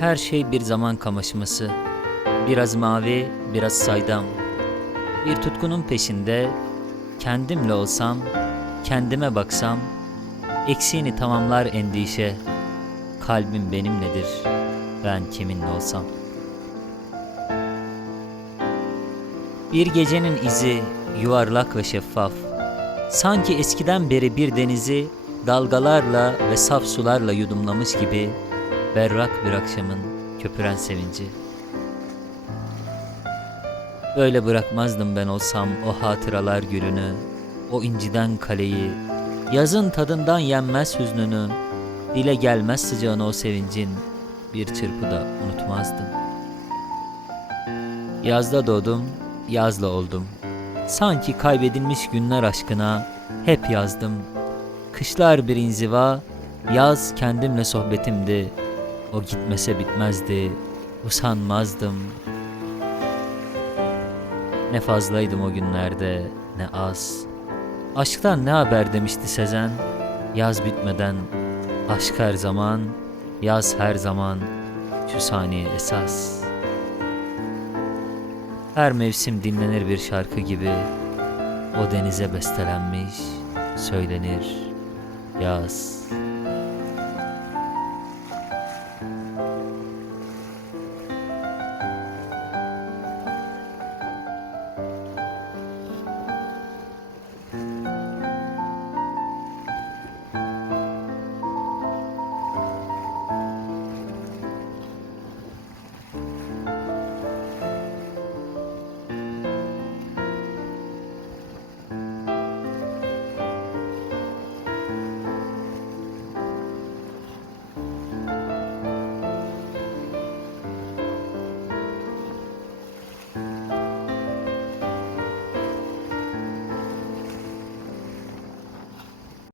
Her şey bir zaman kamaşması. Biraz mavi, biraz saydam. Bir tutkunun peşinde kendimle olsam, kendime baksam, eksiğini tamamlar endişe. Kalbim benimledir, ben kiminle olsam. Bir gecenin izi yuvarlak ve şeffaf. Sanki eskiden beri bir denizi dalgalarla ve saf sularla yudumlamış gibi berrak bir akşamın köpüren sevinci. Böyle bırakmazdım ben olsam o hatıralar gülünü, o inciden kaleyi, yazın tadından yenmez hüznünü, dile gelmez sıcağını o sevincin bir çırpıda unutmazdım. Yazda doğdum, yazla oldum. Sanki kaybedilmiş günler aşkına hep yazdım. Kışlar bir inziva, yaz kendimle sohbetimdi. O gitmese bitmezdi, usanmazdım. Ne fazlaydım o günlerde, ne az. Aşktan ne haber demişti Sezen. Yaz bitmeden, aşk her zaman, yaz her zaman, şu saniye esas. Her mevsim dinlenir bir şarkı gibi, o denize bestelenmiş, söylenir, yaz,